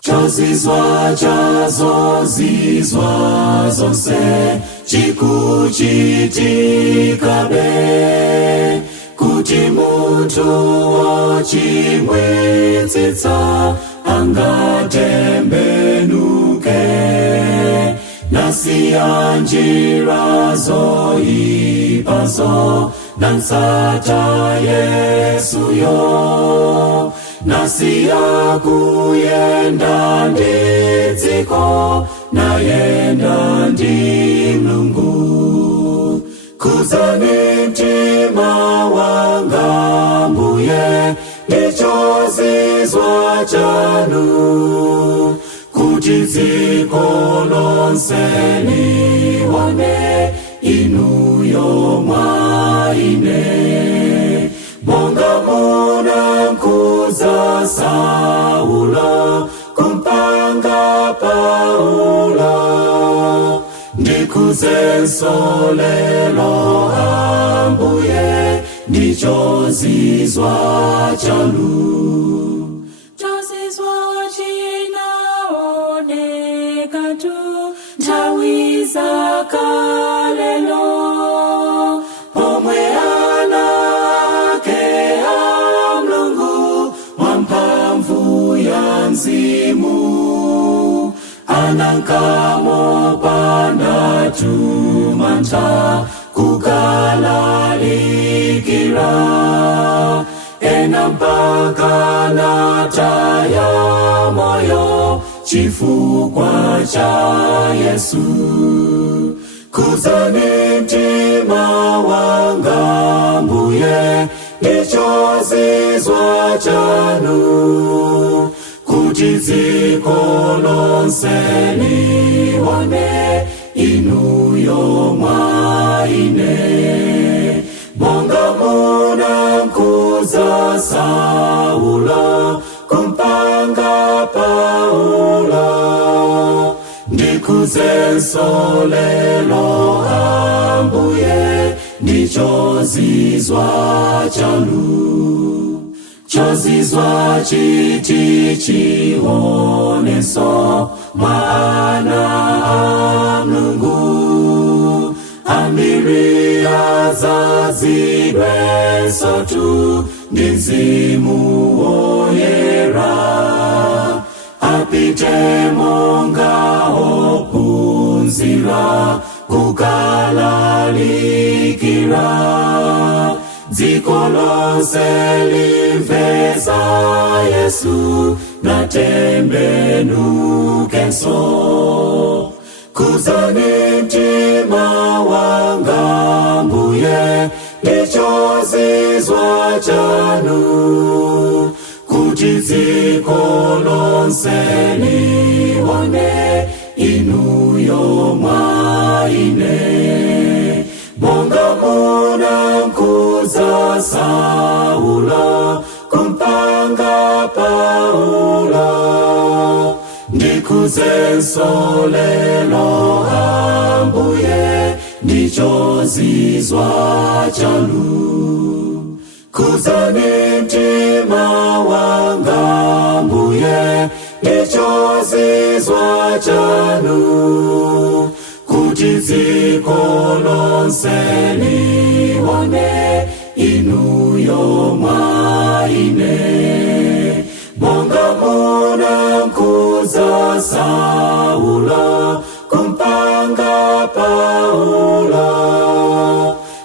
chozizwa zonse chikuchitikabe kuti munthu wochimwitsitsa angatembenuke nasiya njira zoyipazo nansata Yesuyo nasiya kuyenda ndi dziko nayenda ndi Mulungu. Kuzani mtima wanga Mbuye ndichozizwa chanu kuti dziko lonse lione inuyo mwa ine. Monga munamkuza Saulo kumpanga Paulo ndikuzenso lelo Ambuye ndichozizwa chanu. Chozizwa chinaoneka tu nthawi za kalelo pomwe anake a Mulungu wamphamvu ya mzimu anankamo panda tumanta kukalalikira ena mpaka nataya moyo chifukwa cha Yesu. Kuzani mtima wanga Mbuye ndichozizwa chanu kuti dziko lonse lione inuyo mwa ine. Monga munamkuza Saulo kumpanga Paulo ndikuzenso lelo Ambuye ndichozizwa chanu. Chozizwa chiti chioneso mwana a Mulungu ambiri azazidweso tu ndi Mzimu woyera apite monga ophunzira kukalalikira dziko lonse limveza Yesu natembenukenso. Kuzani mtima wanga Mbuye ndichozizwa chanu kuti dziko lonse lione inuyo mwa ine. Monga munamkuza Saulo kumpanga Paulo ndikuzenso lelo Ambuye ndichozizwa chanu. Kuzani mtima wanga Mbuye ndichozizwa chanu kuti dziko lonse lione inuyo mwa ine. Monga munamkuza Saulo kumpanga Paulo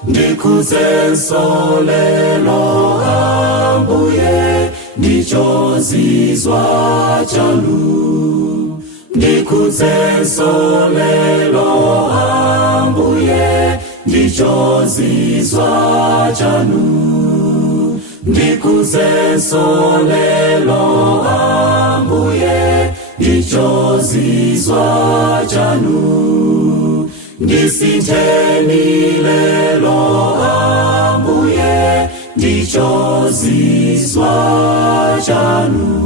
ndikuzenso lelo Ambuye ndichozizwa chanu. Ndikuzenso lelo Ambuye ndichozizwa chanu. Ndikuzenso lelo Ambuye ndichozizwa chanu. Ndisitheni lelo Ambuye ndichozizwa chanu.